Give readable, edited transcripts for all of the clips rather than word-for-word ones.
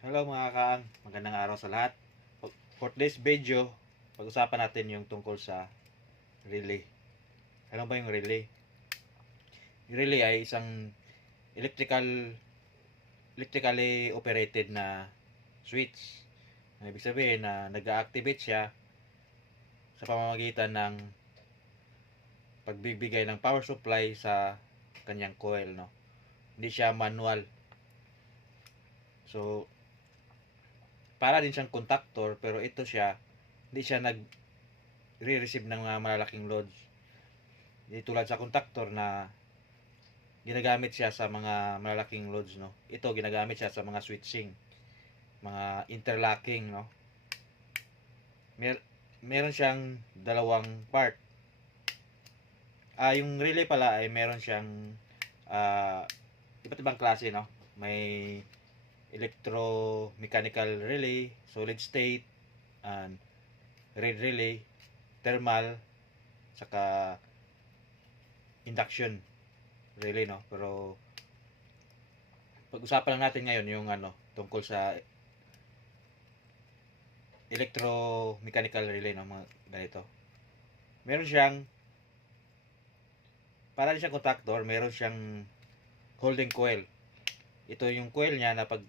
Hello mga kaang, magandang araw sa lahat. For today's video, pag-usapan natin yung tungkol sa relay. Alam ba yung relay? Yung relay ay isang electrically operated na switch. Ibig sabihin na nag-activate siya sa pamamagitan ng pagbibigay ng power supply sa kanyang coil, no? Hindi siya manual. So, para din siyang contactor, pero ito siya, hindi siya nag-re-receive ng mga malalaking loads. Hindi tulad sa contactor na ginagamit siya sa mga malalaking loads, no? Ito ginagamit siya sa mga switching, mga interlocking, no? Meron siyang dalawang part. Yung relay pala ay meron siyang ah, iba't ibang klase, no? May electromechanical relay, solid state, and red relay, thermal, saka induction relay, no? Pero pag-usapan lang natin ngayon yung tungkol sa electromechanical relay, no, mga ganito. Meron siyang para siyang contactor, meron siyang holding coil. Ito yung coil niya na pag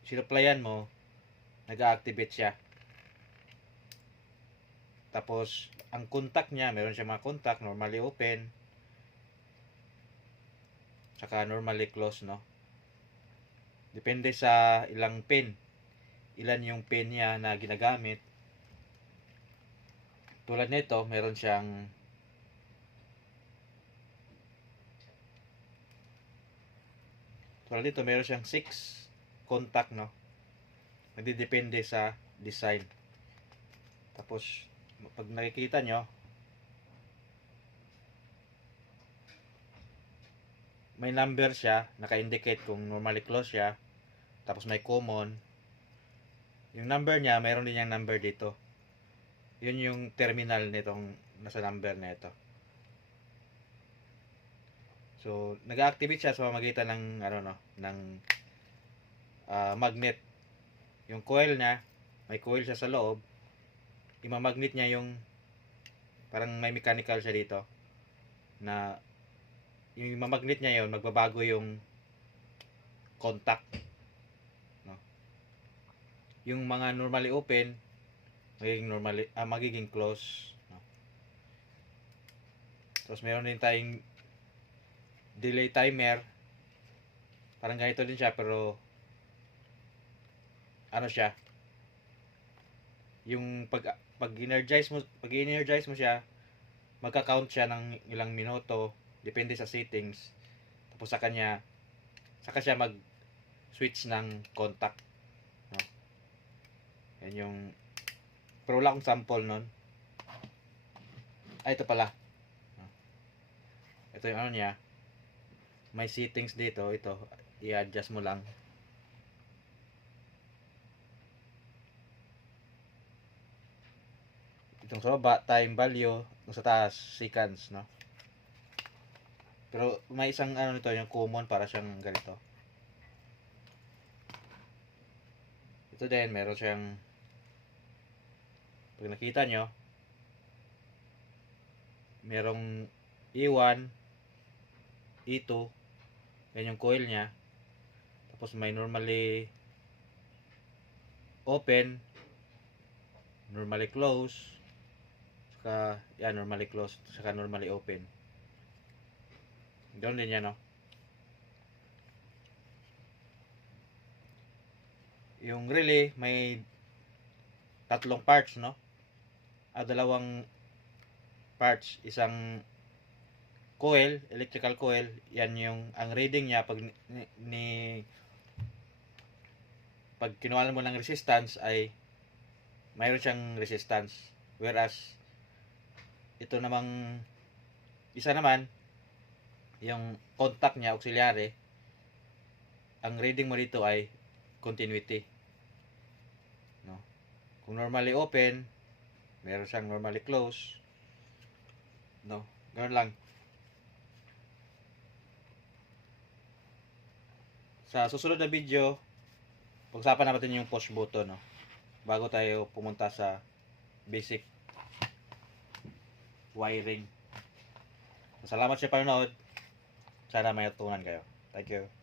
sinuplayan mo, nag-activate siya. Tapos ang contact niya, meron siyang mga contact, normally open, saka normally close, no. Depende sa ilang pin. Ilan yung pin niya na ginagamit. Tulad nito, meron siyang tulad dito, meron siyang 6 contact, no. Nagdidepende sa design. Tapos pag nakikita nyo, may number siya, naka-indicate kung normally close siya. Tapos may common. Yung number niya, mayroon din yung number dito. Yun yung terminal nitong nasa number na ito. So, nag-activate siya sa pamamagitan ng ng magnet. Yung coil niya, may coil siya sa loob. Imamagnet niya yung parang may mechanical siya dito na yung imamagnet niya yon, magbabago yung contact, no? Yung mga normally open, magiging close, no? Tapos meron din tayong delay timer. Parang ganito din siya, pero siya, yung pag-energize mo siya, magka-count siya ng ilang minuto, depende sa settings. Tapos saka siya mag-switch ng contact, no? Yan yung, pero wala akong sample nun. Ito pala. Ito yung niya. May settings dito. Ito, i-adjust mo lang. Itong sa baba, time value. Itong sa taas, seconds, no? Pero may isang nito, yung common, para siyang ganito. Ito din, meron siyang, pag nakita nyo, merong E1, E2, yan yung coil niya. Tapos may normally open, normally close, saka yan, normally close, saka normally open. Doon din yan, no? Yung relay may tatlong parts, no? Dalawang parts, isang coil, electrical coil. Yan yung ang reading niya pag pag kinuha mo ng resistance ay mayroon siyang resistance, whereas ito namang isa naman, yung contact niya auxiliary, ang reading mo dito ay continuity, no? Kung normally open, meron siyang normally close, no? Ganun lang. Sa susunod na video, pag-usapan natin yung push button, no? Bago tayo pumunta sa basic wiring. Salamat sa panonood. Sana may natutunan kayo. Thank you.